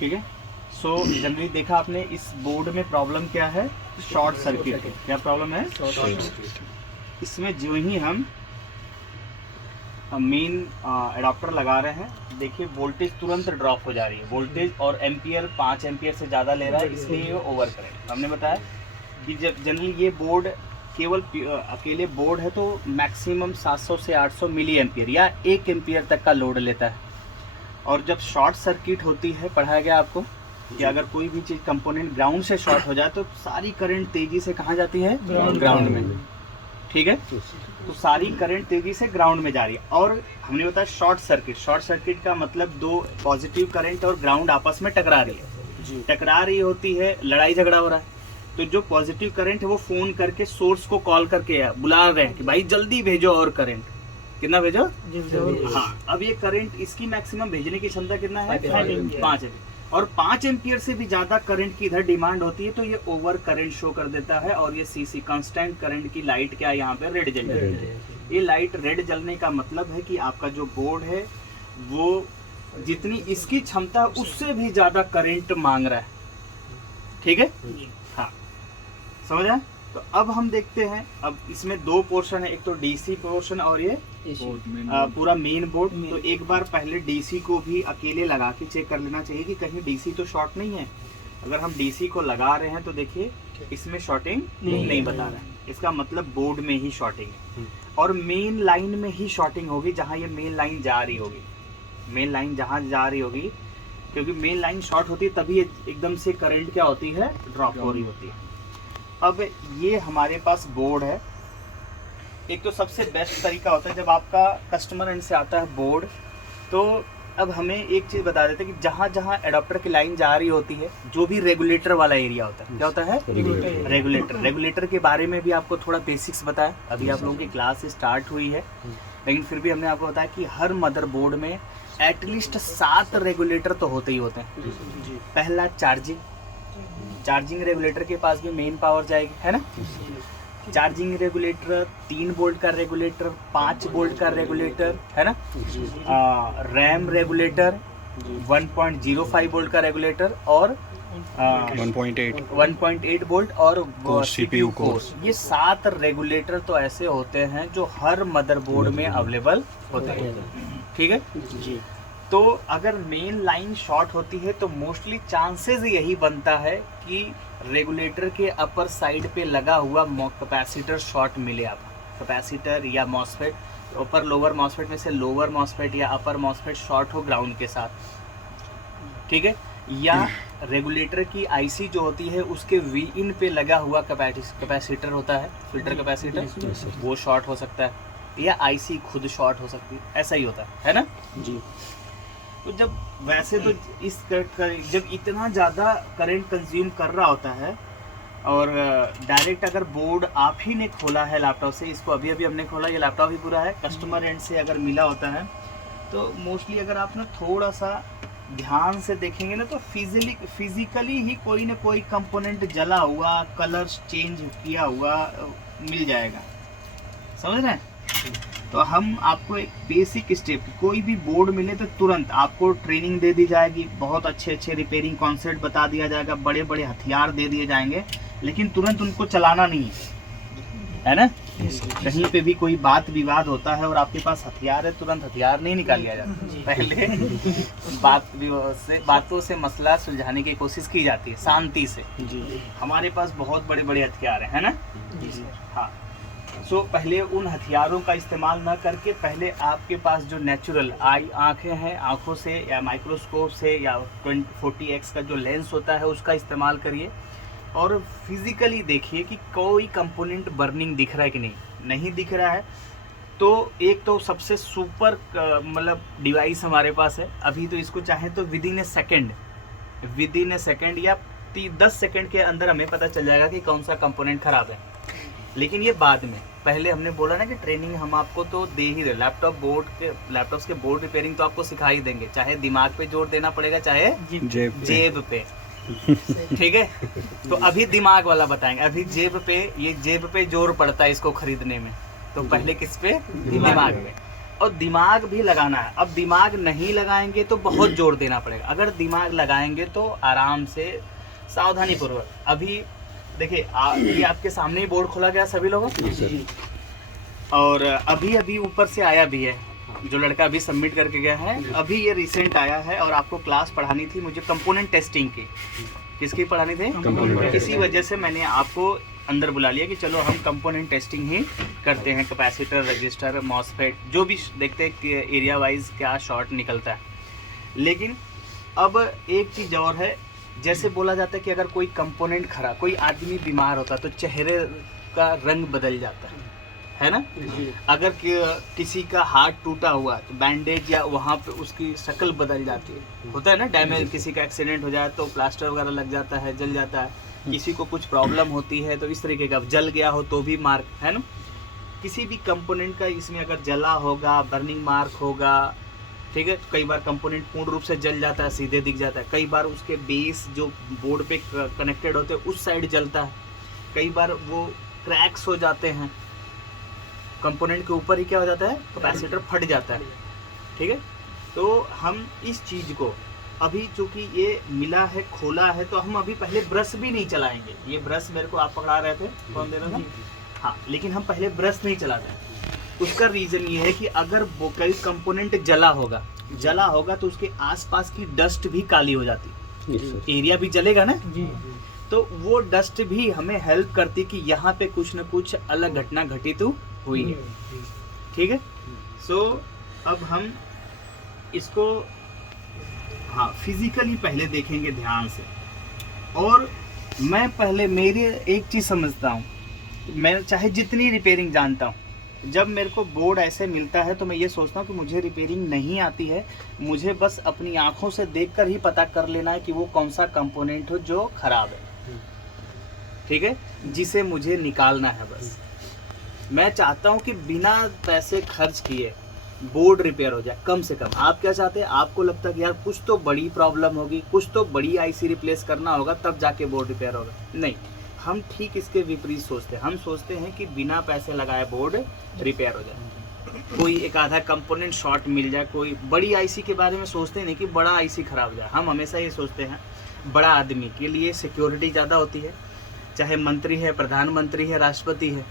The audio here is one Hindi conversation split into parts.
ठीक है। सो जनरली देखा आपने इस बोर्ड में प्रॉब्लम क्या है, शॉर्ट सर्किट। क्या प्रॉब्लम है? Short circuit. इसमें जो ही हम मेन एडाप्टर लगा रहे हैं, देखिए वोल्टेज तुरंत ड्रॉप हो जा रही है। वोल्टेज और एम्पियर 5 एम्पियर से ज़्यादा ले रहा है, इसलिए ये ओवर करेंट। हमने बताया कि जब जनरली ये बोर्ड केवल अकेले बोर्ड है तो मैक्सिमम 700 से 800 मिली एम्पियर या 1 एम्पियर तक का लोड लेता है। और जब शॉर्ट सर्किट होती है, पढ़ाया गया आपको कि अगर कोई भी चीज़ कंपोनेंट ग्राउंड से शॉर्ट हो जाए तो सारी करंट तेज़ी से कहाँ जाती है? ग्राउंड में। ठीक है, तो सारी करंट तेजी से ग्राउंड में जा रही है। और हमने बताया शॉर्ट सर्किट का मतलब दो पॉजिटिव करंट और ग्राउंड आपस में टकरा रही है। टकरा रही होती है, लड़ाई झगड़ा हो रहा है, तो जो पॉजिटिव करंट है वो फोन करके सोर्स को कॉल करके बुला रहे हैं कि भाई जल्दी भेजो और करंट। कितना भेजो? हाँ, अब ये करंट इसकी मैक्सिमम भेजने की क्षमता कितना है? 5 एम्पियर। और 5 एम्पियर से भी ज्यादा करंट की इधर डिमांड होती है तो ये ओवर करंट शो कर देता है। और ये सीसी कांस्टेंट करंट की लाइट क्या है, यहाँ पे रेड जल रही है। ये लाइट रेड जलने का मतलब है कि आपका जो बोर्ड है वो जितनी इसकी क्षमता उससे भी ज्यादा करंट मांग रहा है। ठीक है, हाँ, समझ आए? तो अब हम देखते हैं, अब इसमें दो पोर्शन है, एक तो डीसी पोर्शन और ये पूरा मेन बोर्ड। तो एक बार पहले डीसी को भी अकेले लगा के चेक कर लेना चाहिए कि कहीं डीसी तो शॉर्ट नहीं है। अगर हम डीसी को लगा रहे हैं तो देखिए इसमें शॉर्टिंग नहीं बता रहा है, इसका मतलब बोर्ड में ही शॉर्टिंग है। और मेन लाइन में ही शॉर्टिंग होगी जहाँ ये मेन लाइन जा रही होगी। मेन लाइन जहाँ जा रही होगी, क्योंकि मेन लाइन शॉर्ट होती है तभी एकदम से करंट क्या होती है? ड्रॉप हो रही होती है। अब ये हमारे पास बोर्ड है। एक तो सबसे बेस्ट तरीका होता है जब आपका कस्टमर एंड से आता है बोर्ड, तो अब हमें एक चीज़ बता देते हैं कि जहाँ जहाँ एडाप्टर की लाइन जा रही होती है, जो भी रेगुलेटर वाला एरिया होता है, क्या होता है? रेगुलेटर के बारे में भी आपको थोड़ा बेसिक्स बताया। अभी आप लोगों की क्लास स्टार्ट हुई है, लेकिन फिर भी हमने आपको बताया कि हर मदरबोर्ड में एटलीस्ट 7 रेगुलेटर तो होते ही होते हैं। पहला चार्जिंग रेगुलेटर के पास भी मेन पावर जाएगी, है ना? चार्जिंग रेगुलेटर, 3 वोल्ट का रेगुलेटर, 5 वोल्ट का रेगुलेटर, है ना? रैम रेगुलेटर, 1.05 वोल्ट का रेगुलेटर और 1.8 वोल्ट और सीपीयू कोर्स। ये 7 रेगुलेटर तो ऐसे होते हैं जो हर मदरबोर्ड में अवेलेबल होते हैं। ठीक है जी। तो अगर मेन लाइन शॉर्ट होती है तो मोस्टली चांसेस यही बनता है कि रेगुलेटर के अपर साइड पे लगा हुआ कैपेसिटर शॉर्ट मिले। आप कैपेसिटर या मॉसफेट, ऊपर लोअर मॉसफेट में से लोअर मॉसफेट या अपर मॉसफेट शॉर्ट हो ग्राउंड के साथ। ठीक है, या रेगुलेटर की आईसी जो होती है उसके वी इन पे लगा हुआ कैपेसिटर होता है, फिल्टर कैपेसिटर, वो शॉर्ट हो सकता है, या आईसी खुद शॉर्ट हो सकती है। ऐसा ही होता है ना जी। तो जब वैसे तो इस जब इतना ज़्यादा करंट कंज्यूम कर रहा होता है और डायरेक्ट अगर बोर्ड आप ही ने खोला है लैपटॉप से, इसको अभी हमने खोला, ये लैपटॉप ही पूरा है, कस्टमर एंड से अगर मिला होता है तो मोस्टली अगर आप ना थोड़ा सा ध्यान से देखेंगे ना तो फिजिकली ही कोई ना कोई कंपोनेंट जला हुआ, कलर्स चेंज किया हुआ मिल जाएगा। समझ रहे हैं? तो हम आपको एक बेसिक स्टेप, कोई भी बोर्ड मिले तो तुरंत आपको ट्रेनिंग दे दी जाएगी, बहुत अच्छे रिपेयरिंग कॉन्सेप्ट बता दिया जाएगा, बड़े बड़े हथियार दे दिए जाएंगे, लेकिन तुरंत उनको चलाना नहीं है ना? कहीं पे भी कोई बात विवाद होता है और आपके पास हथियार है, तुरंत हथियार नहीं निकाल लिया जाता, पहले बातों से मसला सुलझाने की कोशिश की जाती है शांति से। हमारे पास बहुत बड़े बड़े हथियार है ना? हाँ। सो पहले उन हथियारों का इस्तेमाल न करके पहले आपके पास जो नेचुरल आँखें हैं, आँखों से या माइक्रोस्कोप से या 40x का जो लेंस होता है उसका इस्तेमाल करिए और फिजिकली देखिए कि कोई कंपोनेंट बर्निंग दिख रहा है कि नहीं दिख रहा है। तो एक तो सबसे सुपर मतलब डिवाइस हमारे पास है अभी, तो इसको चाहे तो विद इन ए सेकेंड या 10 सेकेंड के अंदर हमें पता चल जाएगा कि कौन सा कंपोनेंट खराब है। लेकिन ये बाद में, पहले हमने बोला ना कि ट्रेनिंग हम आपको तो दे ही रहे, लैपटॉप्स के बोर्ड रिपेयरिंग तो आपको सिखा ही देंगे, चाहे दिमाग पे जोर देना पड़ेगा चाहे जेब पे। ठीक है, तो अभी दिमाग वाला बताएंगे, अभी जेब पे जोर पड़ता है इसको खरीदने में, तो पहले किस पे? दिमाग पे। और दिमाग भी लगाना है। अब दिमाग नहीं लगाएंगे तो बहुत जोर देना पड़ेगा, अगर दिमाग लगाएंगे तो आराम से सावधानी पूर्वक। अभी देखिए ये आपके सामने ही बोर्ड खोला गया सभी लोगों, और अभी अभी ऊपर से आया भी है, जो लड़का अभी सबमिट करके गया है, अभी ये रिसेंट आया है। और आपको क्लास पढ़ानी थी मुझे कंपोनेंट टेस्टिंग की। किसकी पढ़ानी थी? इसी वजह से मैंने आपको अंदर बुला लिया कि चलो हम कंपोनेंट टेस्टिंग ही करते हैं, कैपेसिटर, रजिस्टर, मॉसफेट, जो भी देखते हैं कि एरिया वाइज क्या शॉर्ट निकलता है। लेकिन अब एक चीज़ और है, जैसे बोला जाता है कि अगर कोई कंपोनेंट खराब, कोई आदमी बीमार होता है तो चेहरे का रंग बदल जाता है ना? अगर किसी का हाथ टूटा हुआ तो बैंडेज या वहाँ पे उसकी शक्ल बदल जाती है, होता है ना? डैमेज, किसी का एक्सीडेंट हो जाए तो प्लास्टर वगैरह लग जाता है, जल जाता है। किसी को कुछ प्रॉब्लम होती है तो इस तरीके का, जल गया हो तो भी मार्क है ना? किसी भी कंपोनेंट का इसमें अगर जला होगा, बर्निंग मार्क होगा, ठीक है? कई बार कंपोनेंट पूर्ण रूप से जल जाता है, सीधे दिख जाता है। कई बार उसके बेस जो बोर्ड पे कनेक्टेड होते हैं उस साइड जलता है। कई बार वो क्रैक्स हो जाते हैं, कंपोनेंट के ऊपर ही क्या हो जाता है, कैपेसिटर फट जाता है, ठीक है? तो हम इस चीज़ को अभी चूंकि ये मिला है, खोला है, तो हम अभी पहले ब्रश भी नहीं चलाएंगे। ये ब्रश मेरे को आप पकड़ा रहे थे, कौन दे रहा था? हाँ, लेकिन हम पहले ब्रश नहीं चलाते। उसका रीज़न ये है कि अगर कोई कंपोनेंट जला होगा तो उसके आसपास की डस्ट भी काली हो जाती है, एरिया भी जलेगा ना, तो वो डस्ट भी हमें हेल्प करती कि यहाँ पे कुछ न कुछ अलग घटना घटित हुई है, ठीक है? सो अब हम इसको हाँ फिजिकली पहले देखेंगे ध्यान से। और मैं पहले मेरे एक चीज़ समझता हूँ, मैं चाहे जितनी रिपेयरिंग जानता हूँ, जब मेरे को बोर्ड ऐसे मिलता है तो मैं ये सोचता हूँ कि मुझे रिपेयरिंग नहीं आती है, मुझे बस अपनी आँखों से देखकर ही पता कर लेना है कि वो कौन सा कंपोनेंट हो जो ख़राब है, ठीक है, जिसे मुझे निकालना है। बस मैं चाहता हूँ कि बिना पैसे खर्च किए बोर्ड रिपेयर हो जाए कम से कम। आप क्या चाहते हैं? आपको लगता है कि यार कुछ तो बड़ी प्रॉब्लम होगी, कुछ तो बड़ी आईसी रिप्लेस करना होगा तब जाके बोर्ड रिपेयर होगा। नहीं, हम ठीक इसके विपरीत सोचते हैं। हम सोचते हैं कि बिना पैसे लगाए बोर्ड रिपेयर हो जाए, कोई एक आधा कंपोनेंट शॉर्ट मिल जाए, कोई बड़ी आईसी के बारे में सोचते नहीं कि बड़ा आईसी खराब हो जाए। हम हमेशा ये सोचते हैं बड़ा आदमी के लिए सिक्योरिटी ज़्यादा होती है, चाहे मंत्री है, प्रधानमंत्री है, राष्ट्रपति है,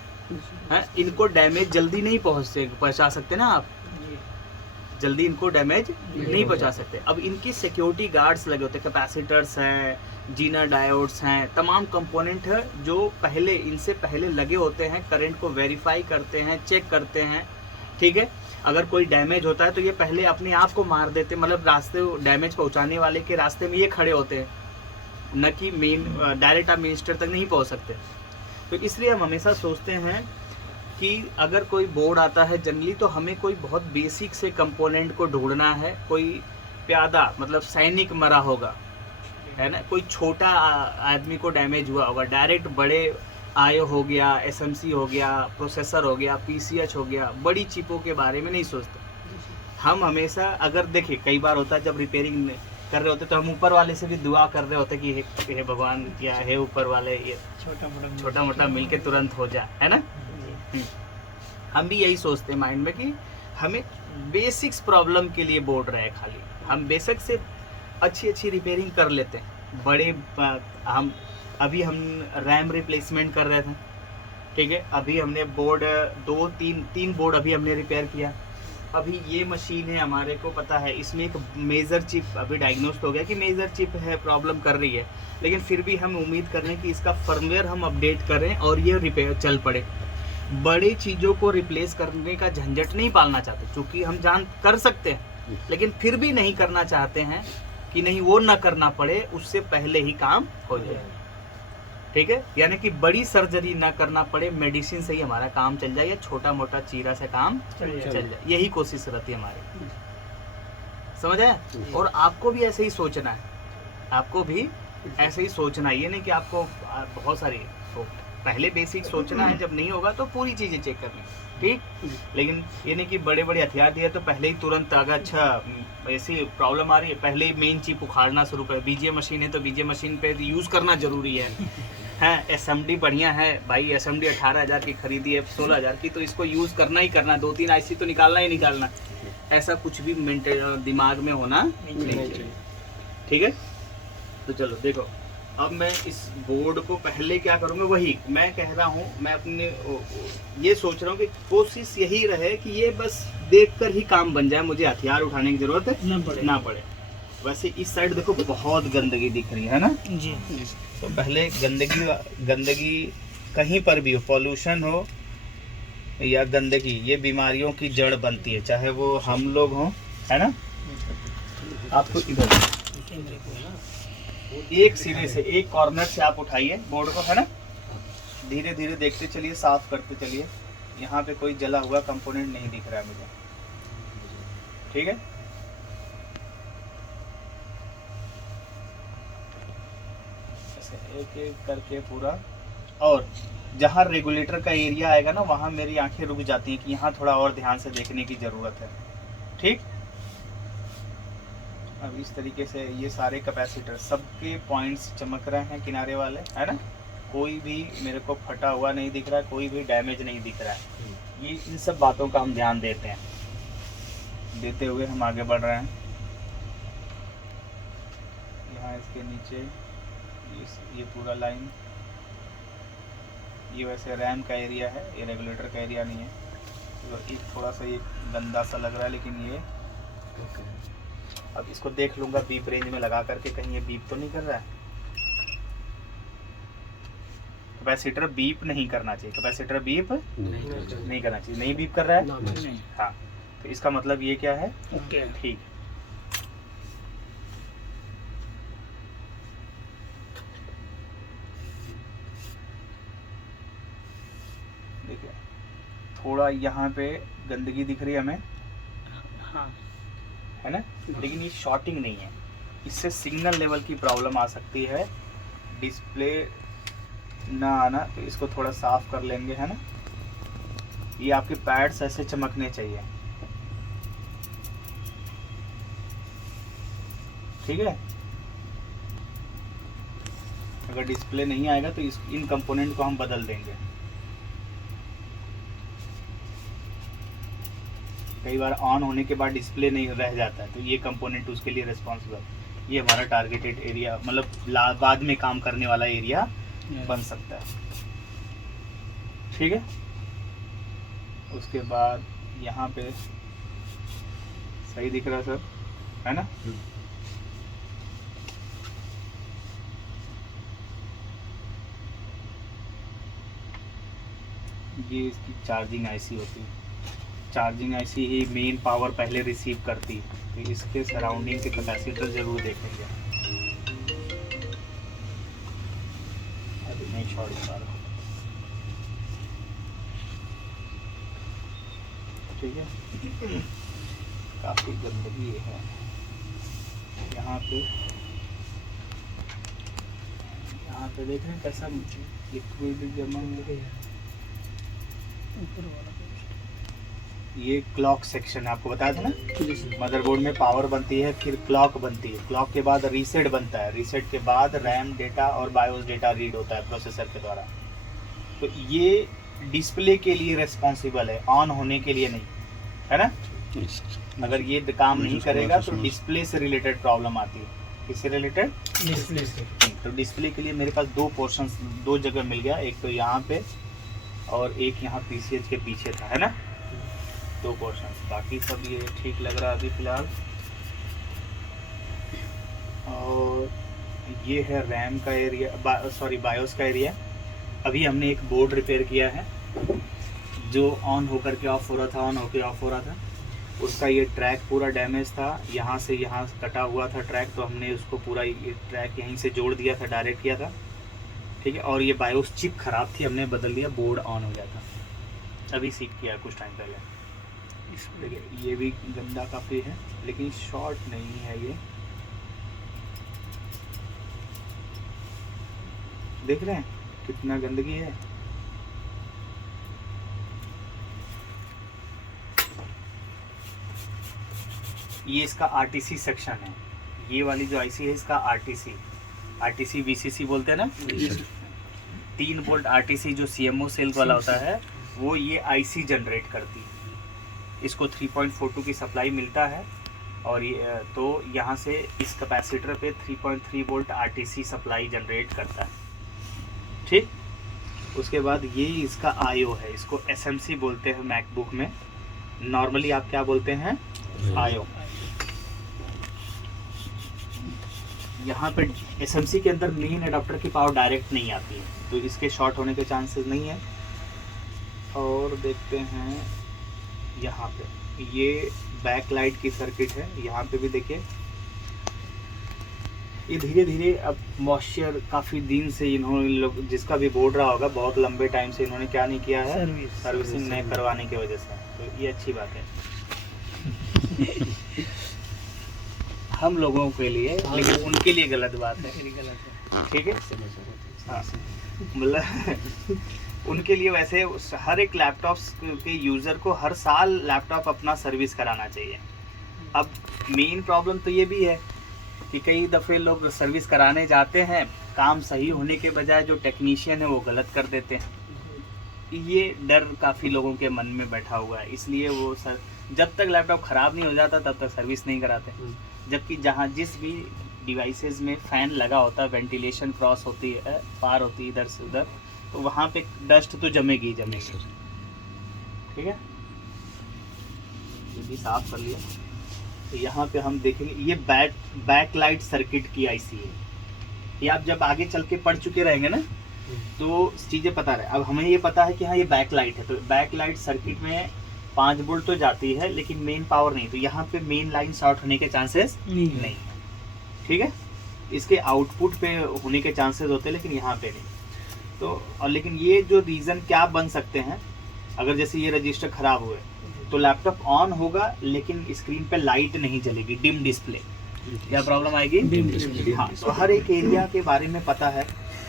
इनको डैमेज जल्दी नहीं पहुंचा सकते ना आप, जल्दी इनको डैमेज नहीं पहुंचा सकते। अब इनकी सिक्योरिटी गार्ड्स लगे होते हैं, कैपेसिटर्स हैं, जीना डायोड्स हैं, तमाम कंपोनेंट है जो पहले इनसे पहले लगे होते हैं, करंट को वेरीफाई करते हैं, चेक करते हैं, ठीक है? अगर कोई डैमेज होता है तो ये पहले अपने आप को मार देते, मतलब रास्ते डैमेज पहुंचाने वाले के रास्ते में ये खड़े होते हैं, न कि मेन डायरेक्ट आप मिनिस्टर तक नहीं पहुंच सकते। तो इसलिए हम हमेशा सोचते हैं कि अगर कोई बोर्ड आता है जनरली तो हमें कोई बहुत बेसिक से कंपोनेंट को ढूंढना है। कोई प्यादा मतलब सैनिक मरा होगा, है ना, कोई छोटा आदमी को डैमेज हुआ होगा, डायरेक्ट बड़े आयो हो गया, एसएमसी हो गया, प्रोसेसर हो गया, पीसीएच हो गया, बड़ी चिपों के बारे में नहीं सोचते। हम हमेशा अगर देखिए कई बार होता है जब रिपेयरिंग कर रहे होते तो हम ऊपर वाले से भी दुआ कर रहे होते कि हे भगवान, क्या है ऊपर वाले, ये छोटा मोटा मिलके तुरंत हो जाए, है ना। हम भी यही सोचते हैं माइंड में कि हमें बेसिक्स प्रॉब्लम के लिए बोर्ड रहे, खाली हम बेसिक से अच्छी रिपेयरिंग कर लेते हैं। बड़े हम रैम रिप्लेसमेंट कर रहे थे, ठीक है, अभी हमने बोर्ड तीन बोर्ड अभी हमने रिपेयर किया। अभी ये मशीन है, हमारे को पता है इसमें एक मेजर चिप अभी डायग्नोस्ट हो गया कि मेजर चिप है, प्रॉब्लम कर रही है, लेकिन फिर भी हम उम्मीद कर रहे हैं कि इसका फर्मवेयर हम अपडेट करें और ये रिपेयर चल पड़े। बड़ी चीज़ों को रिप्लेस करने का झंझट नहीं पालना चाहते, क्योंकि हम जान कर सकते हैं, लेकिन फिर भी नहीं करना चाहते हैं कि नहीं वो ना करना पड़े, उससे पहले ही काम हो जाए, ठीक है, यानी कि बड़ी सर्जरी ना करना पड़े, मेडिसिन से ही हमारा काम चल जाए, या छोटा मोटा चीरा से काम चल जाए, यही कोशिश रहती है हमारी, समझ आया। और आपको भी ऐसे ही सोचना है, आपको भी ऐसे ही सोचना है, ये नहीं कि आपको बहुत सारी पहले बेसिक सोचना है, जब नहीं होगा तो पूरी चीज़ें चेक करनी, ठीक। लेकिन ये नहीं कि बड़े बड़े हथियार दिए तो पहले ही तुरंत अगर अच्छा ऐसी प्रॉब्लम आ रही है पहले ही मेन चिप उखाड़ना शुरू कर। बीजे मशीन है तो बीजे मशीन पे यूज़ करना जरूरी है हैं SMD बढ़िया है भाई, SMD 18,000 की खरीदी है, 16,000 की, तो इसको यूज़ करना ही करना, 2-3 IC तो निकालना ही निकालना, ऐसा कुछ भी दिमाग में होना नहीं चाहिए। ठीक है, तो चलो देखो, अब मैं इस बोर्ड को पहले क्या करूँगा, वही मैं कह रहा हूँ, मैं अपने ये सोच रहा हूँ कि कोशिश यही रहे कि ये बस देखकर ही काम बन जाए, मुझे हथियार उठाने की जरूरत ना पड़े। वैसे इस साइड देखो बहुत गंदगी दिख रही है ना जी। तो पहले गंदगी कहीं पर भी हो, पॉल्यूशन हो या गंदगी, ये बीमारियों की जड़ बनती है, चाहे वो हम लोग हों, है ना। आपको इधर एक सिरे से, एक कॉर्नर से आप उठाइए बोर्ड को, है ना, धीरे धीरे देखते चलिए, साफ करते चलिए। यहाँ पे कोई जला हुआ कंपोनेंट नहीं दिख रहा है मुझे, ठीक है। ऐसे एक एक करके पूरा, और जहाँ रेगुलेटर का एरिया आएगा ना, वहाँ मेरी आंखें रुक जाती हैं कि यहाँ थोड़ा और ध्यान से देखने की ज़रूरत है, ठीक। अब इस तरीके से ये सारे कैपेसिटर, सबके पॉइंट्स चमक रहे हैं किनारे वाले, है ना, कोई भी मेरे को फटा हुआ नहीं दिख रहा है, कोई भी डैमेज नहीं दिख रहा है। ये इन सब बातों का हम ध्यान देते हुए हम आगे बढ़ रहे हैं। यहाँ इसके नीचे ये पूरा लाइन, ये वैसे रैम का एरिया है, ये रेगुलेटर का एरिया नहीं है, तो एक थोड़ा सा ये गंदा सा लग रहा है, लेकिन ये अब इसको देख लूँगा बीप रेंज में लगा करके, कहीं ये बीप तो नहीं कर रहा है। कैपेसिटर बीप नहीं करना चाहिए, कैपेसिटर बीप नहीं करना चाहिए, नहीं बीप कर रहा है, हाँ, तो इसका मतलब ये क्या है, ठीक। देखिए थोड़ा यहाँ पे गंदगी दिख रही है हमें, हाँ, है ना, लेकिन ये शॉर्टिंग नहीं है, इससे सिग्नल लेवल की प्रॉब्लम आ सकती है, डिस्प्ले ना आना, तो इसको थोड़ा साफ कर लेंगे, है ना। ये आपके पैड्स ऐसे चमकने चाहिए, ठीक है। अगर डिस्प्ले नहीं आएगा तो इन कंपोनेंट को हम बदल देंगे। कई बार ऑन होने के बाद डिस्प्ले नहीं रह जाता है, तो ये कंपोनेंट उसके लिए रिस्पॉन्सिबल। ये हमारा टारगेटेड एरिया, मतलब बाद में काम करने वाला एरिया बन सकता है, ठीक है। उसके बाद यहाँ पे सही दिख रहा है सर, है ना। ये इसकी चार्जिंग आईसी होती है, चार्जिंग आईसी ही मेन पावर पहले रिसीव करती है, तो इसके सराउंडिंग के कैपेसिटर जरूर देखेंगे। अभी नहीं शॉर्ट बता रहा, ठीक है। काफ़ी गंदगी है यहाँ पे देख रहे हैं कैसा लिक्विड जमा है। ये क्लॉक सेक्शन है, आपको बताया था ना, मदरबोर्ड में पावर बनती है, फिर क्लॉक बनती है, क्लॉक के बाद रीसेट बनता है, रीसेट के बाद रैम डेटा और बायोस डेटा रीड होता है प्रोसेसर के द्वारा। तो ये डिस्प्ले के लिए रिस्पॉन्सिबल है, ऑन होने के लिए नहीं, है ना। अगर ये काम नहीं करेगा तो डिस्प्ले से रिलेटेड प्रॉब्लम आती है। किससे रिलेटेड? डिस्प्ले से। तो डिस्प्ले के लिए मेरे पास दो जगह मिल गया, एक तो यहाँ पे और एक यहाँ PCH के पीछे था, है ना, 2 पोर्शन। बाकी सब ये ठीक लग रहा है अभी फिलहाल। और ये है रैम का एरिया, सॉरी बायोस का एरिया। अभी हमने एक बोर्ड रिपेयर किया है जो ऑन होकर के ऑफ हो रहा था, ऑन होकर ऑफ हो रहा था। उसका ये ट्रैक पूरा डैमेज था, यहाँ से यहाँ कटा हुआ था ट्रैक, तो हमने उसको पूरा ये ट्रैक यहीं से जोड़ दिया था, डायरेक्ट किया था, ठीक है। और ये बायोस चिप ख़राब थी, हमने बदल दिया, बोर्ड ऑन हो गया था। अभी सीख किया कुछ टाइम पहले। देखिए ये भी गंदा काफ़ी है, लेकिन शॉर्ट नहीं है ये, देख रहे हैं कितना गंदगी है। ये इसका RTC सेक्शन है, ये वाली जो IC है इसका RTC VCC बोलते हैं ना। 3 वोल्ट आरटीसी जो सीएमओ सेल वाला होता है वो ये आईसी जनरेट करती है। इसको 3.42 की सप्लाई मिलता है और ये तो यहाँ से इस कैपेसिटर पे 3.3 वोल्ट आरटीसी सप्लाई जनरेट करता है। ठीक, उसके बाद ये इसका आईओ है, इसको एसएमसी बोलते हैं मैकबुक में, नॉर्मली आप क्या बोलते हैं, आईओ। यहाँ पे एसएमसी के अंदर मेन एडाप्टर की पावर डायरेक्ट नहीं आती है, तो इसके शॉर्ट होने के चांसेस नहीं है। और देखते हैं यहाँ पे ये बैक लाइट की सर्किट है, यहाँ पे भी देखिए ये धीरे धीरे अब मॉइस्चर काफ़ी दिन से इन्होंने लोग जिसका भी बोल रहा होगा बहुत लंबे टाइम से इन्होंने क्या नहीं किया है, सर्विसिंग नहीं करवाने की वजह से, तो ये अच्छी बात है हम लोगों के लिए, लेकिन उनके लिए गलत बात है। ठीक है, हाँ, मतलब उनके लिए वैसे हर एक लैपटॉप के यूज़र को हर साल लैपटॉप अपना सर्विस कराना चाहिए। अब मेन प्रॉब्लम तो ये भी है कि कई दफ़े लोग सर्विस कराने जाते हैं, काम सही होने के बजाय जो टेक्नीशियन है वो गलत कर देते हैं। ये डर काफ़ी लोगों के मन में बैठा हुआ है, इसलिए वो जब तक लैपटॉप ख़राब नहीं हो जाता तब तक सर्विस नहीं कराते। जबकि जहाँ जिस भी डिवाइसेस में फ़ैन लगा होता है, वेंटिलेशन क्रॉस होती है, पार होती है इधर से उधर, तो वहाँ पे डस्ट तो जमेगी ही जमेगी। ठीक है, ये भी साफ कर लिया। तो यहाँ पे हम देखेंगे ये बैक लाइट सर्किट की आईसी है। ये आप जब आगे चल के पढ़ चुके रहेंगे ना तो चीज़ें पता रहे। अब हमें ये पता है कि हाँ ये बैक लाइट है, तो बैक लाइट सर्किट में 5 वोल्ट तो जाती है लेकिन मेन पावर नहीं, तो यहाँ पे मेन लाइन शॉर्ट होने के चांसेस नहीं। ठीक है, इसके आउटपुट पे होने के चांसेस होते हैं लेकिन यहाँ पे नहीं। तो और लेकिन ये जो रीज़न क्या बन सकते हैं, अगर जैसे ये रजिस्टर ख़राब हुए तो लैपटॉप ऑन होगा लेकिन स्क्रीन पे लाइट नहीं जलेगी, डिम डिस्प्ले, क्या प्रॉब्लम आएगी। हाँ, तो हर एक एरिया के बारे में पता है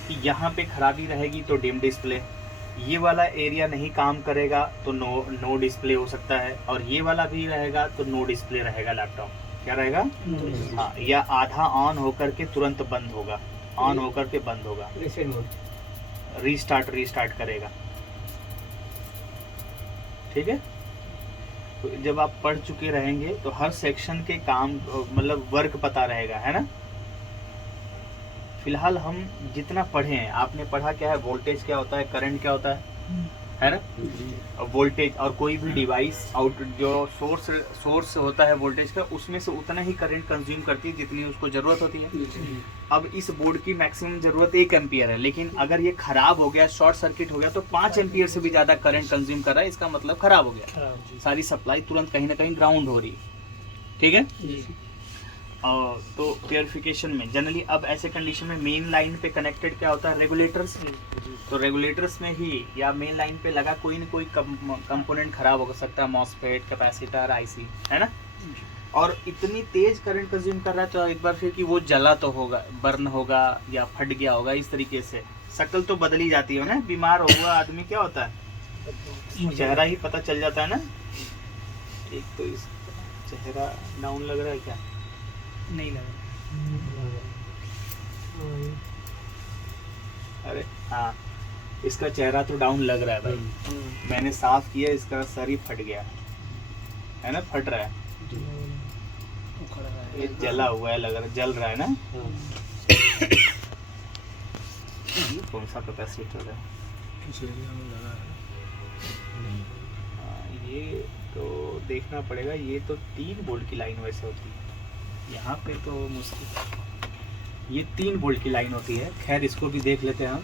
कि यहाँ पे खराबी रहेगी तो डिम डिस्प्ले, ये वाला एरिया नहीं काम करेगा तो नो डिस्प्ले हो सकता है, और ये वाला भी रहेगा तो नो डिस्प्ले रहेगा लैपटॉप। क्या रहेगा, हाँ, या आधा ऑन होकर के तुरंत बंद होगा, ऑन होकर के बंद होगा, रीस्टार्ट करेगा। ठीक है, तो जब आप पढ़ चुके रहेंगे तो हर सेक्शन के काम मतलब वर्क पता रहेगा, है ना। फिलहाल हम जितना पढ़े हैं, आपने पढ़ा क्या है, वोल्टेज क्या होता है, करंट क्या होता है ना। वोल्टेज और कोई भी डिवाइस आउट जो सोर्स होता है वोल्टेज का, उसमें से उतना ही करंट कंज्यूम करती है जितनी उसको ज़रूरत होती है। अब इस बोर्ड की मैक्सिमम ज़रूरत 1 एम्पियर है, लेकिन अगर ये ख़राब हो गया, शॉर्ट सर्किट हो गया तो 5 एम्पियर से भी ज़्यादा करंट कंज्यूम कर रहा है, इसका मतलब ख़राब हो गया, सारी सप्लाई तुरंत कहीं ना कहीं ग्राउंड हो रही है। ठीक है, तो प्योरिफिकेशन में जनरली अब ऐसे कंडीशन में मेन लाइन पे कनेक्टेड क्या होता है, रेगुलेटर्स। तो रेगुलेटर्स में ही या मेन लाइन पे लगा कोई ना कोई कंपोनेंट खराब हो सकता है, मॉसफेट, कैपेसिटर, आईसी, है ना। और इतनी तेज करंट कंज्यूम कर रहा है तो एक बार फिर कि वो जला तो होगा, बर्न होगा या फट गया होगा, इस तरीके से शक्ल तो बदली जाती है ना। बीमार हुआ आदमी क्या होता है, चेहरा ही पता चल जाता है ना। एक तो इस चेहरा डाउन लग रहा है, क्या नहीं लग रहा, अरे हाँ, इसका चेहरा तो डाउन लग रहा है भाई। मैंने साफ किया, इसका सर ही फट गया है ना, फट रहा है, ये जला हुआ है, लग रहा जल रहा है ना। ये कौन सा कैपेसिटर है, ये तो देखना पड़ेगा। ये तो 3 वोल्ट की लाइन वैसे होती है, यहाँ पे तो मुश्किल, ये 3 वोल्ट की लाइन होती है। खैर इसको भी देख लेते हैं हम,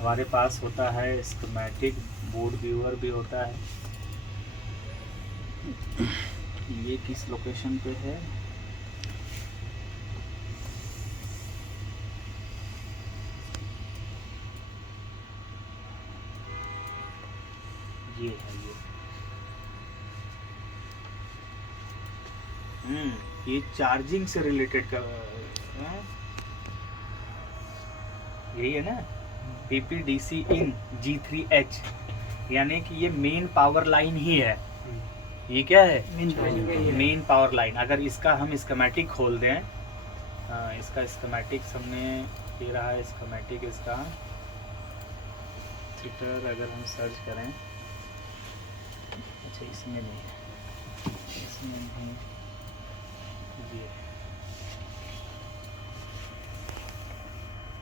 हमारे पास होता है स्कीमेटिक, बोर्ड व्यूअर भी होता है। ये किस लोकेशन पे है, ये है ये चार्जिंग से रिलेटेड का यही है ना, PPDC इन G3H, यानी कि ये मेन पावर लाइन ही है। ये क्या है, मेन पावर लाइन। अगर इसका हम स्कीमेटिक खोल दें, इसका स्कीमेटिक हमने ये रहा है स्कीमेटिक इसका, कैपेसिटर अगर हम सर्च करें, अच्छा इसमें नहीं है, इसमें नहीं,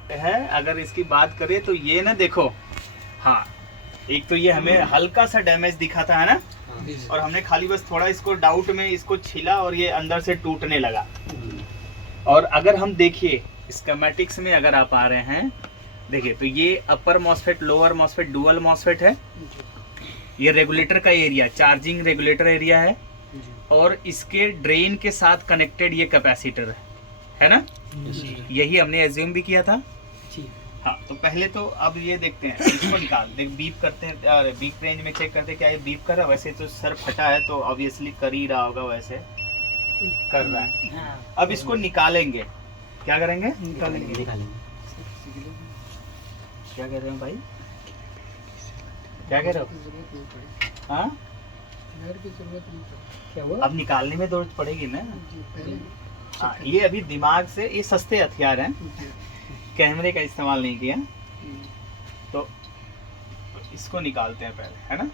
ये है। अगर इसकी बात करें तो ये ना देखो, हाँ एक तो ये हमें हल्का सा डैमेज दिखा था है ना, और हमने खाली बस थोड़ा इसको डाउट में इसको छिला और ये अंदर से टूटने लगा। और अगर हम देखिए स्कीमेटिक्स में अगर आप आ रहे हैं, देखिए तो ये upper MOSFET, lower MOSFET, dual MOSFET है। ये रेगुलेटर का एरिया, चार्जिंग रेगुलेटर एरिया है, और इसके ड्रेन के साथ कनेक्टेड ये कैपेसिटर है ना। यही हमने एज्यूम भी किया था। हाँ, तो पहले तो अब ये देखते हैं, इसको निकाल देख, बीप करते हैं, अरे बीप रेंज में चेक करते हैं क्या ये बीप कर रहा है। वैसे तो सर फटा है तो ऑब्वियसली कर ही रहा होगा, वैसे कर रहा है। अब इसको निकालेंगे, क्या करेंगे? निकालेंगे। क्या कह रहे हो भाई, क्या कह रहे हो? हाँ, अब निकालने में जरूरत पड़ेगी ना। हाँ, ये अभी दिमाग से, ये सस्ते हथियार हैं, कैमरे का इस्तेमाल नहीं किया, तो इसको निकालते हैं पहले, है ना।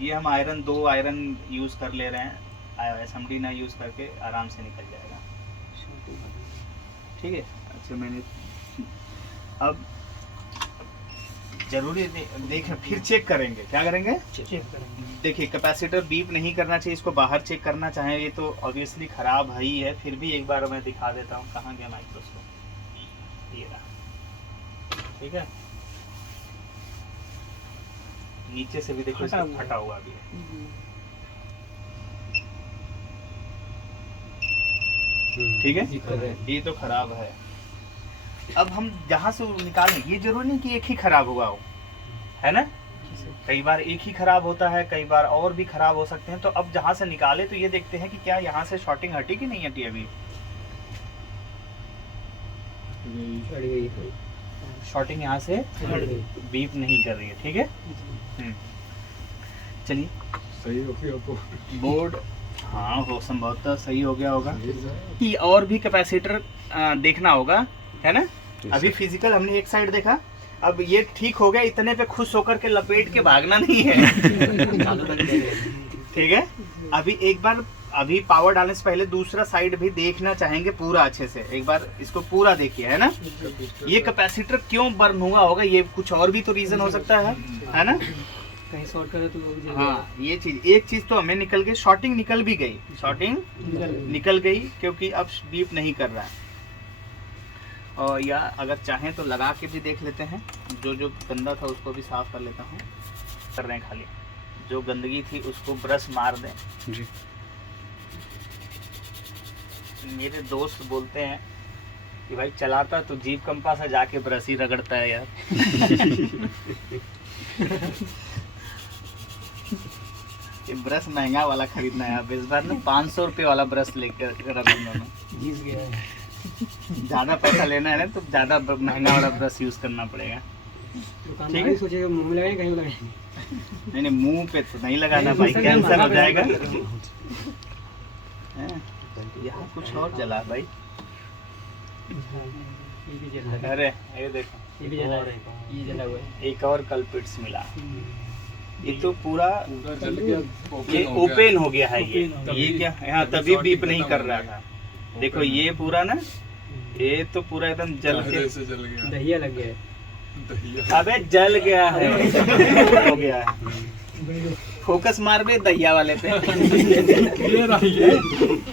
ये हम आयरन, 2 आयरन यूज़ कर ले रहे हैं, एसएमडी ना यूज़ करके आराम से निकल जाएगा, ठीक है। अच्छा, मैंने अब जरूरी देख फिर चेक करेंगे, क्या करेंगे? चेक करेंगे। देखिए कैपेसिटर बीप नहीं करना चाहिए, इसको बाहर चेक करना चाहें, ये तो ऑब्वियसली ख़राब है ही है। फिर भी एक बार मैं दिखा देता हूँ, कहाँ गया माइक्रोस्कोप, ये रहा, ठीक है। नीचे से भी देखो इसका फटा हुआ भी है, ठीक है, ये तो खराब है। अब हम जहाँ से निकालें, ये जरूरी नहीं कि एक ही खराब हुआ हो, है ना। कई बार एक ही खराब होता है, कई बार और भी खराब हो सकते हैं। तो अब जहाँ से निकाले तो ये देखते हैं कि क्या यहाँ से शॉर्टिंग हटी कि नहीं हटी। अभी शॉर्टिंग यहाँ से बीप नहीं कर रही है, ठीक है। चलिए, सही हो गया तो बोर्ड, हाँ वो संभवतः सही हो गया होगा कि और भी कैपेसिटर देखना होगा, है ना। अभी फिजिकल हमने एक साइड देखा, अब ये ठीक हो गया, इतने पे खुश होकर के लपेट के भागना नहीं है, ठीक है। अभी एक बार, अभी पावर डालने से पहले दूसरा साइड भी देखना चाहेंगे पूरा अच्छे से। एक बार इसको पूरा देखिए, है ना। ये कैपेसिटर क्यों बर्न हुआ होगा, ये कुछ और भी तो रीजन हो सकता है ना। कहीं शॉर्ट करे तो हाँ, ये चीज, एक चीज तो हमें निकल गई, शॉर्टिंग निकल भी गई, शॉर्टिंग निकल गई क्योंकि अब बीप नहीं कर रहा है। और या अगर चाहें तो लगा के भी देख लेते हैं, जो जो गंदा था उसको भी साफ कर लेता हूँ। कर रहे हैं, खाली जो गंदगी थी उसको ब्रश मार दें जी। मेरे दोस्त बोलते हैं कि भाई चलाता तो जीप कंपास है, जाके ब्रश ही रगड़ता है यार। ये ब्रश महंगा वाला खरीदना है, अब इस बार ना 500 रुपये वाला ब्रश लेकर रगड़ूंगा मैं। घिस गया है, ज़्यादा पैसा लेना है ना तो ज़्यादा महंगा वाला ब्रश यूज़ करना पड़ेगा, ठीक है। सोचेगा मुंह में लगाएं, कहीं लगाएं। नहीं, मुंह पे तो नहीं लगाना भाई, कैंसर हो जाएगा। यहाँ कुछ और जला भाई, अरे ये देखो, ये भी जला है, ये जला हुआ है। एक और कल्पिट्स मिला, ये तो पूरा जल गया, ये ओपन हो गया है। ये क्या, यहाँ तभी बीप नहीं कर रहा था। देखो ये पूरा ना, ये तो पूरा एकदम जल के जल गया, दहिया लग गया है। अबे जल गया है, हो गया है। फोकस मार बे दहिया वाले पे।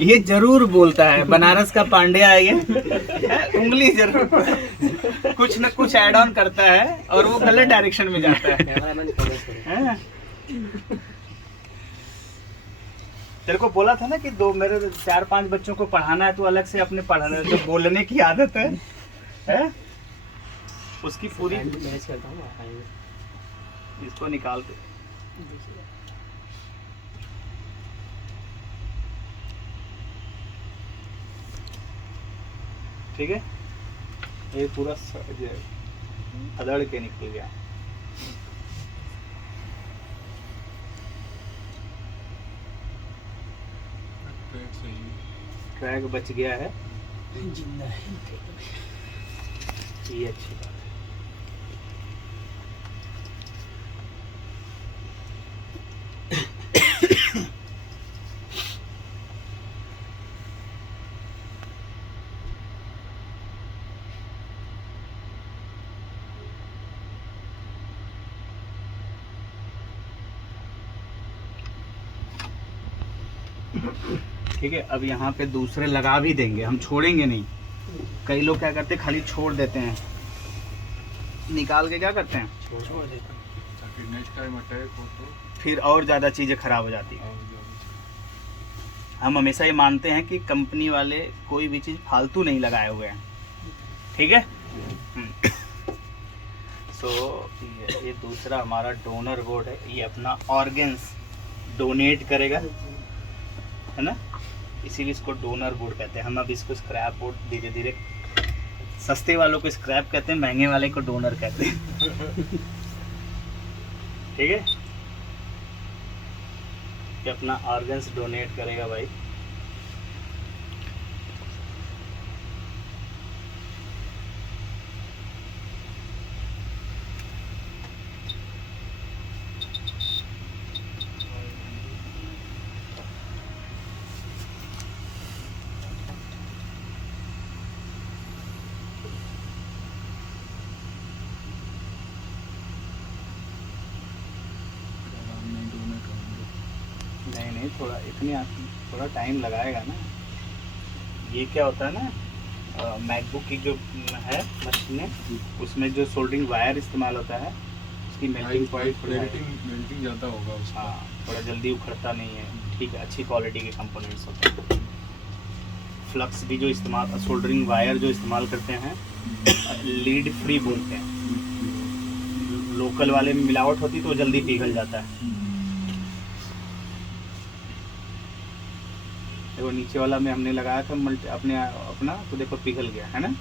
ये जरूर बोलता है, बनारस का पांड्या है ये, उंगली जरूर कुछ न कुछ ऐड ऑन करता है और वो गलत डायरेक्शन में जाता है। तेरे को बोला था ना कि मेरे 4-5 बच्चों को पढ़ाना है, तो अलग से अपने पढ़ाने, जो बोलने की आदत है उसकी पूरी। मैनेज करता हूँ, इसको निकाल दे। ठीक है, ये पूरा अदड़ के निकल गया। क्रैक बच गया है, जिंदा है। ये अच्छी बात है। ठीक है, अब यहाँ पे दूसरे लगा भी देंगे, हम छोड़ेंगे नहीं। कई लोग क्या करते हैं, खाली छोड़ देते हैं, निकाल के क्या करते हैं, छोड़ देता ताकि नेक्स्ट टाइम अटैक हो तो फिर और ज़्यादा चीज़ें खराब हो जाती हैं। हम हमेशा ये मानते हैं कि कंपनी वाले कोई भी चीज़ फालतू नहीं लगाए हुए हैं। ठीक है। सो ये दूसरा हमारा डोनर बोर्ड है, ये अपना ऑर्गन्स डोनेट करेगा, है ना, इसीलिए इसको डोनर बोर्ड कहते हैं। हम अब इसको स्क्रैप बोर्ड धीरे धीरे, सस्ते वालों को स्क्रैप कहते हैं, महंगे वाले को डोनर कहते हैं। ठीक है, ये अपना ऑर्गन्स डोनेट करेगा भाई। नहीं, थोड़ा थोड़ा टाइम लगाएगा ना। ये क्या होता है ना, मैकबुक की जो है मशीन है, उसमें जो सोल्डरिंग वायर इस्तेमाल होता है, उसकी मेल्टिंग पॉइंट मेल्टिंग ज़्यादा होगा उसका। हाँ, थोड़ा जल्दी उखड़ता नहीं है। ठीक है, अच्छी क्वालिटी के कंपोनेंट्स होते हैं। फ्लक्स भी जो इस्तेमाल, सोल्डरिंग वायर जो इस्तेमाल करते हैं, लीड फ्री बोलते हैं। लोकल वाले में मिलावट होती तो जल्दी पिघल जाता है। देखो नीचे वाला में हमने लगाया था अपना, तो देखो पिघल गया है ना।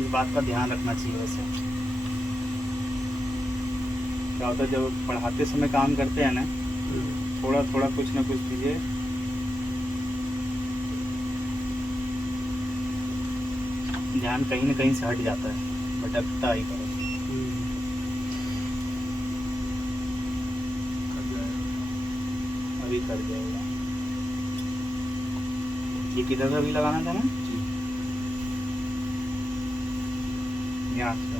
इस बात का ध्यान रखना चाहिए। वैसे क्या होता है, जब पढ़ाते समय काम करते हैं ना, थोड़ा थोड़ा कुछ ना कुछ चीज़ें ध्यान कहीं ना कहीं से हट जाता है, भटकता ही करो। अभी कर जाएगा। ये किधर का भी लगाना था ना, यहाँ से।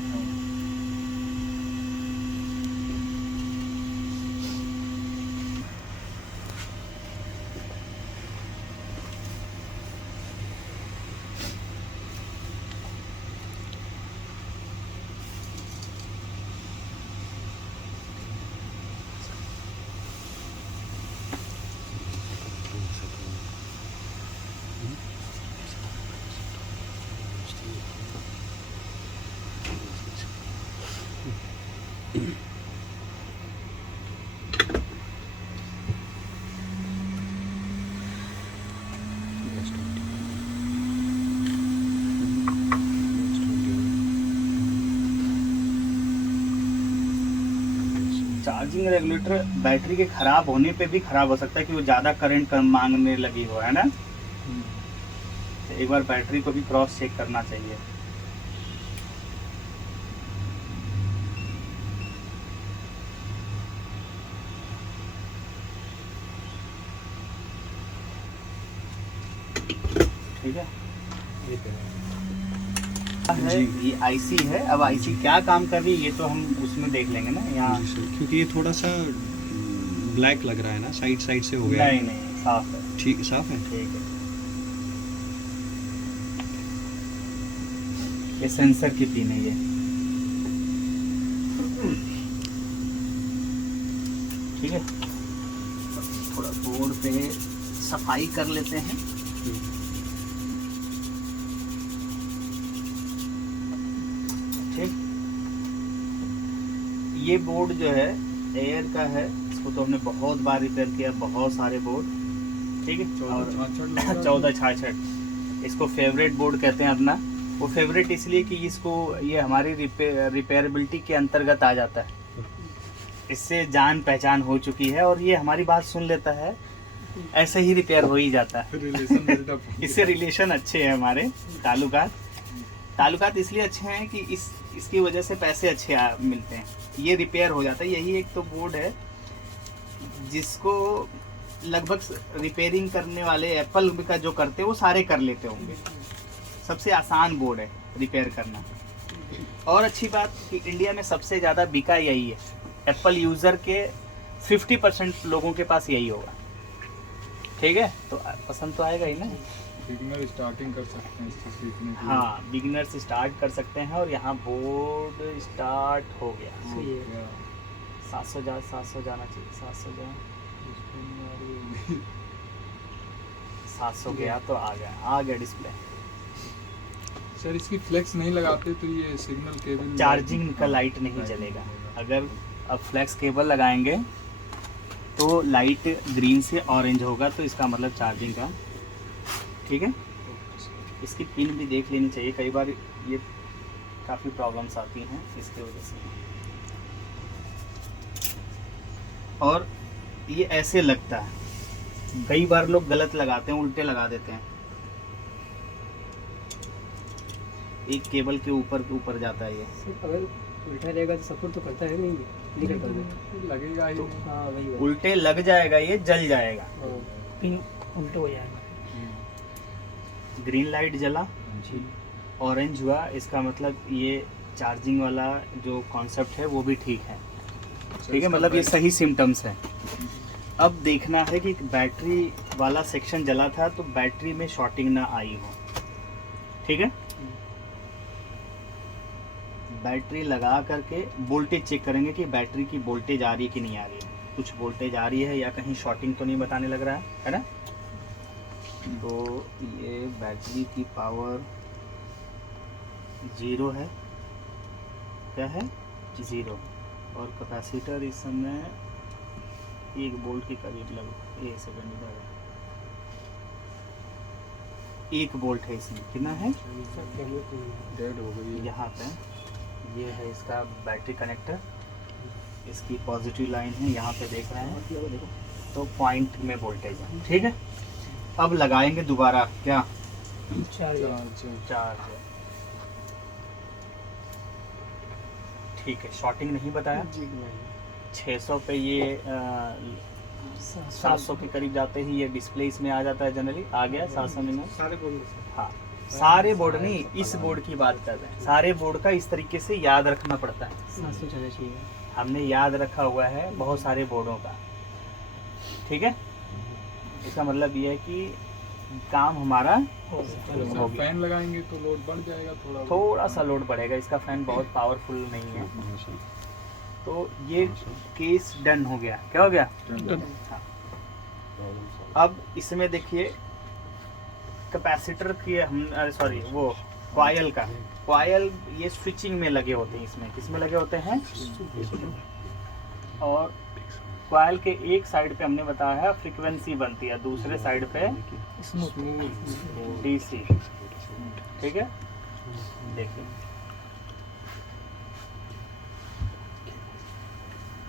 चार्जिंग रेगुलेटर बैटरी के खराब होने पे भी खराब हो सकता है कि वो ज़्यादा करंट मांगने लगी हो, है ना। तो एक बार बैटरी को भी क्रॉस चेक करना चाहिए। ठीक है, ये आईसी है। अब आईसी क्या काम कर रही है ये तो हम उसमें देख लेंगे ना यहाँ, क्योंकि ये थोड़ा सा ब्लैक लग रहा है ना, साइड से हो गया। नहीं साफ है। ठीक, साफ है। ठीक है, ये सेंसर की पिन है ये। ठीक है, थोड़ा बोर्ड पे सफाई कर लेते हैं। ठीक, ये बोर्ड जो है एयर का है, इसको तो हमने बहुत बार रिपेयर किया, बहुत सारे बोर्ड। ठीक है। और 1466 1466 इसको फेवरेट बोर्ड कहते हैं अपना। वो फेवरेट इसलिए कि इसको ये हमारी रिपेयरेबिलिटी के अंतर्गत आ जाता है, इससे जान पहचान हो चुकी है और ये हमारी बात सुन लेता है, ऐसे ही रिपेयर हो ही जाता है। रिलेशन बिल्डअप इससे रिलेशन अच्छे हैं हमारे ताल्लुकात इसलिए अच्छे हैं कि इसकी वजह से पैसे अच्छे मिलते हैं, ये रिपेयर हो जाता है। यही एक तो बोर्ड है जिसको लगभग रिपेयरिंग करने वाले एप्पल का जो करते हैं वो सारे कर लेते होंगे। सबसे आसान बोर्ड है रिपेयर करना। और अच्छी बात कि इंडिया में सबसे ज़्यादा बिका यही है, एप्पल यूज़र के 50% लोगों के पास यही होगा। ठीक है, तो पसंद तो आएगा ही ना। बिगिनर स्टार्टिंग कर सकते हैं इससे सीखने के लिए। हाँ, बिगिनर्स स्टार्ट कर सकते हैं। और यहाँ बोर्ड स्टार्ट हो गया। हो सही है। गया। 700 जाना चाहिए, 700 जा 700 गया तो आ गया डिस्प्ले। सर इसकी फ्लेक्स नहीं लगाते तो ये सिग्नल केबल चार्जिंग का लाइट नहीं जलेगा। अगर अब फ्लैक्स केबल लगाएंगे तो लाइट ग्रीन से ऑरेंज होगा, तो इसका मतलब चार्जिंग का। ठीक है, इसकी पिन भी देख लेनी चाहिए, कई बार ये काफ़ी प्रॉब्लम्स आती हैं इसके वजह से। और ये ऐसे लगता है, कई बार लोग गलत लगाते हैं, उल्टे लगा देते हैं। एक केबल के ऊपर जाता है ये। अगर उल्टा रहेगा तो सपोर्ट तो करता है नहीं करता है। लगेगा ही नहीं। हाँ वही है। उल्टे लग जाएगा, ये जल जाएगा। हाँ, पिन उल्टा हो जाएगा। ग्रीन लाइट जला, ऑरेंज हुआ, इसका मतलब ये चार्जिंग वाला जो कॉन्सेप्ट है वो भी ठीक है। ठीक है, मतलब ये सही सिम्टम्स है। अब देखना है कि बैटरी वाला सेक्शन जला था तो बैटरी में शॉर्टिंग ना आई हो। ठीक है, बैटरी लगा करके वोल्टेज चेक करेंगे कि बैटरी की वोल्टेज आ रही है कि नहीं आ रही है। कुछ वोल्टेज आ रही है या कहीं शॉर्टिंग तो नहीं बताने लग रहा है ना। तो ये बैटरी की पावर 0 है, क्या है 0, और कैपेसिटर इस समय 1 वोल्ट के करीब लग 1 सेकंड इधर है, 1 वोल्ट है इसमें। कितना है डेड हो गई। यहाँ पे ये है इसका बैटरी कनेक्टर, इसकी पॉजिटिव लाइन है, यहाँ पे देख रहे हैं तो पॉइंट में वोल्टेज है। ठीक है, अब लगाएंगे दोबारा क्या चार्ज। ठीक है, शॉर्टिंग नहीं बताया। 600 पे ये 700 के करीब जाते ही ये डिस्प्ले इसमें आ जाता है। जनरली आ गया 700 में। हाँ, सारे बोर्ड नहीं, इस बोर्ड की बात कर रहे हैं। सारे बोर्ड का इस तरीके से याद रखना पड़ता है। 700 जाना चाहिए। हमने याद रखा हुआ है बहुत सारे बोर्डों का। ठीक है, इसका मतलब ये है कि काम हमारा हो गया। फैन लगाएंगे तो लोड बढ़ जाएगा थोड़ा सा लोड बढ़ेगा, इसका फैन बहुत पावरफुल नहीं है। तो ये केस डन हो गया। क्या हो गया? हाँ। अब इसमें देखिए कैपेसिटर की हम सॉरी वो कॉयल ये स्विचिंग में लगे होते हैं। इसमें किस में लगे होते हैं? और कॉयल के एक साइड पे हमने बताया है फ्रीक्वेंसी बनती है, दूसरे साइड पे डीसी। ठीक है, देखिए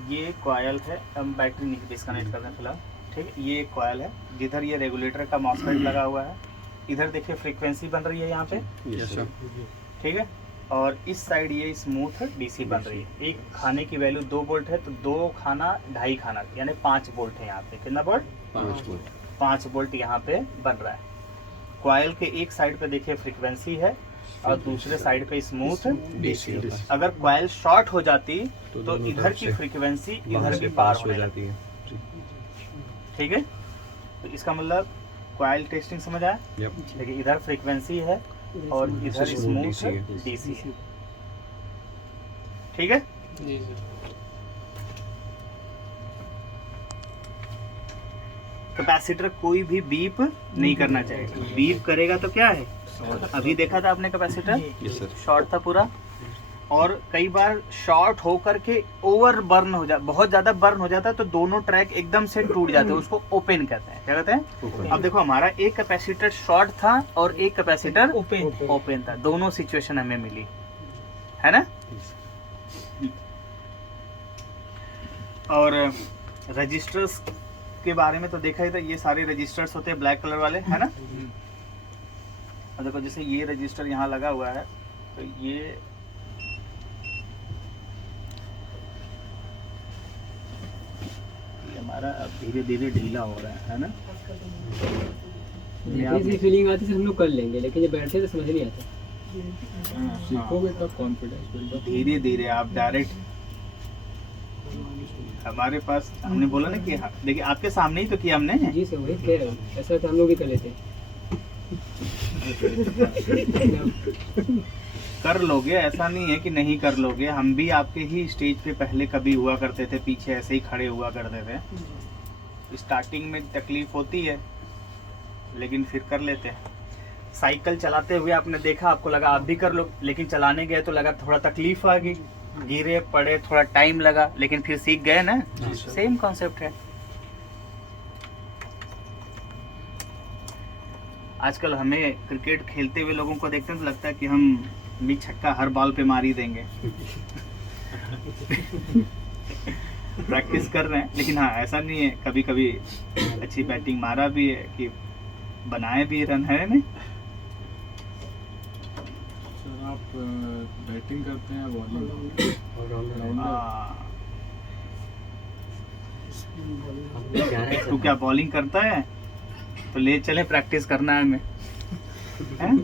ये कॉयल है। हम बैटरी नहीं डिस्कनेक्ट कर दें फिलहाल। ठीक है, ये एक कॉयल है जिधर ये रेगुलेटर का मॉसफेट लगा हुआ है। इधर देखिए फ्रीक्वेंसी बन रही है यहाँ पे। ठीक है, और इस साइड ये स्मूथ डीसी बन रही है। एक खाने की वैल्यू 2 वोल्ट है तो 2 खाना 2.5 खाना यानी 5 वोल्ट है यहाँ पे। कितना वोल्ट? 5 वोल्ट यहाँ पे बन रहा है। कॉयल के एक साइड पे देखिए फ्रीक्वेंसी है और दूसरे साइड पे स्मूथ डीसी। अगर कॉयल शॉर्ट हो जाती तो इधर की फ्रीक्वेंसी इधर भी पार हो जाती है। ठीक है, तो इसका मतलब कॉयल टेस्टिंग समझ आया। देखिए इधर फ्रीक्वेंसी है और इधर स्मूथ डीसी है। ठीक है, जी सर। कैपेसिटर कोई भी बीप नहीं करना चाहिए। बीप करेगा तो क्या है? अभी देखा था आपने कैपेसिटर शॉर्ट था पूरा, और कई बार शॉर्ट होकर के ओवर बर्न हो जाता, बहुत ज़्यादा बर्न हो जाता है तो दोनों ट्रैक एकदम से टूट जाते हैं, उसको ओपन कहते हैं। क्या कहते हैं? अब देखो हमारा एक कैपेसिटर शॉर्ट था और एक कैपेसिटर ओपन था, दोनों सिचुएशन हमें मिली है ना। और रजिस्टर्स के बारे में तो देखा ही था, ये सारे रजिस्टर्स होते हैं ब्लैक कलर वाले, है ना। अब देखो जैसे ये रजिस्टर यहाँ लगा हुआ है तो ये हमारा अब धीरे धीरे ढीला हो रहा है ना। ऐसी फीलिंग आती है हम लोग कर लेंगे, लेकिन जब बैठते हैं तो समझ नहीं आता। सीखोगे तब कॉन्फिडेंस बिल्ड अप। धीरे धीरे आप डायरेक्ट हमारे पास, हमने बोला ना कि देखिए आपके सामने ही तो किया हमने। जी सर, वही कह रहा हूँ, ऐसा तो हम लोग भी कर लेते हैं। कर लोगे, ऐसा नहीं है कि नहीं कर लोगे। हम भी आपके ही स्टेज पे पहले कभी हुआ करते थे, पीछे ऐसे ही खड़े हुआ करते थे। स्टार्टिंग में तकलीफ होती है लेकिन फिर कर लेते हैं। साइकिल चलाते हुए आपने देखा, आपको लगा आप भी कर लो, लेकिन चलाने गए तो लगा थोड़ा तकलीफ आ गई, गिरे पड़े, थोड़ा टाइम लगा, लेकिन फिर सीख गए ना। सेम कॉन्सेप्ट है। आजकल हमें क्रिकेट खेलते हुए लोगों को देखते हैं तो लगता है कि हम भी छक्का हर बॉल पे मार ही देंगे। प्रैक्टिस कर रहे हैं, लेकिन हाँ ऐसा नहीं है, कभी कभी अच्छी बैटिंग मारा भी है कि बनाए भी रन, है नहीं। सर आप बैटिंग करते हैं बॉलिंग? तू क्या बॉलिंग करता है? तो ले चले, प्रैक्टिस करना है हमें। हैं?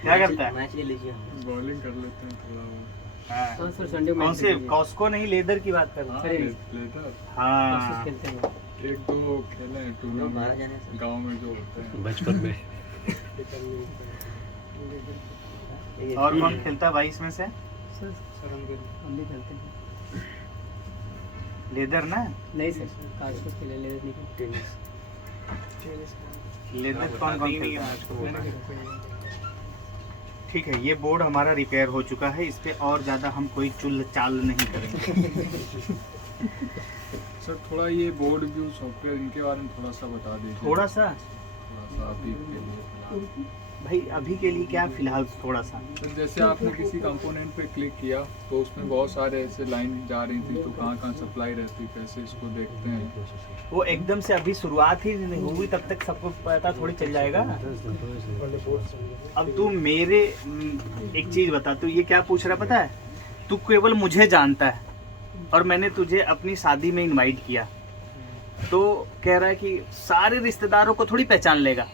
क्या करता है? बॉलिंग कर लेते हैं थोड़ा बहुत। हाँ। हाँ सर, संडे को कौन से? कॉस्को नहीं, लेदर की बात कर रहा हाँ, हूँ। लेदर हाँ खेलते हैं। एक दो खेले हैं टूर्नामेंट गांव में जो होते हैं बचपन में। और कौन खेलता है भाई इसमें से? सर हम भी खेलते हैं। लेदर ना, नहीं सर, काज को खेले लेदर नहीं खेलते। लेदर कौन कौन खेलता है? ठीक है, ये बोर्ड हमारा रिपेयर हो चुका है, इस पे और ज़्यादा हम कोई चुल चाल नहीं करेंगे। सर थोड़ा ये बोर्ड व्यू सॉफ्टवेयर इनके बारे में थोड़ा सा बता दीजिए। थोड़ा सा अभी के लिए फिलहाल। भाई, अभी के लिए क्या फिलहाल थोड़ा सा। तो जैसे आपने किसी कंपोनेंट पे क्लिक किया तो उसमें बहुत सारे ऐसे लाइन जा रही थी, तो कहाँ कहाँ सप्लाई रहती, कैसे इसको देखते हैं? वो एकदम से अभी शुरुआत ही नहीं हुई, तब तक सबको पता थोड़ी चल जाएगा। अब तू मेरे एक चीज बता, तू ये क्या पूछ रहा पता है? तू केवल मुझे जानता है और मैंने तुझे अपनी शादी में इनवाइट किया, तो कह रहा है कि सारे रिश्तेदारों को थोड़ी पहचान लेगा।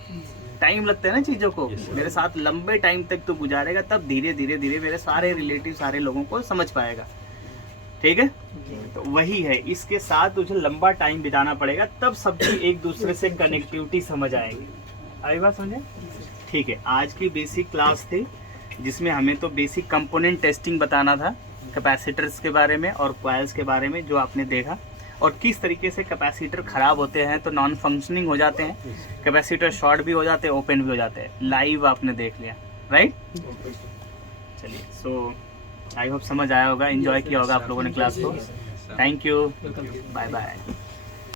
टाइम लगता है ना चीज़ों को। मेरे साथ लंबे टाइम तक तो गुजारेगा, तब धीरे धीरे धीरे मेरे सारे रिलेटिव, सारे लोगों को समझ पाएगा। ठीक है, तो वही है, इसके साथ तुझे लंबा टाइम बिताना पड़ेगा, तब सबकी एक दूसरे से कनेक्टिविटी समझ आएगी। आई बात समझे? ठीक है, आज की बेसिक क्लास थी जिसमें हमें तो बेसिक कंपोनेंट टेस्टिंग बताना था, कैपेसिटर्स के बारे में और कॉइल्स के बारे में, जो आपने देखा, और किस तरीके से कैपेसिटर ख़राब होते हैं तो नॉन फंक्शनिंग हो जाते हैं, कैपेसिटर शॉर्ट भी हो जाते हैं, ओपन भी हो जाते हैं। लाइव आपने देख लिया, राइट? चलिए, सो आई होप समझ आया होगा, एंजॉय किया होगा आप लोगों ने क्लास को। Thank you, bye bye.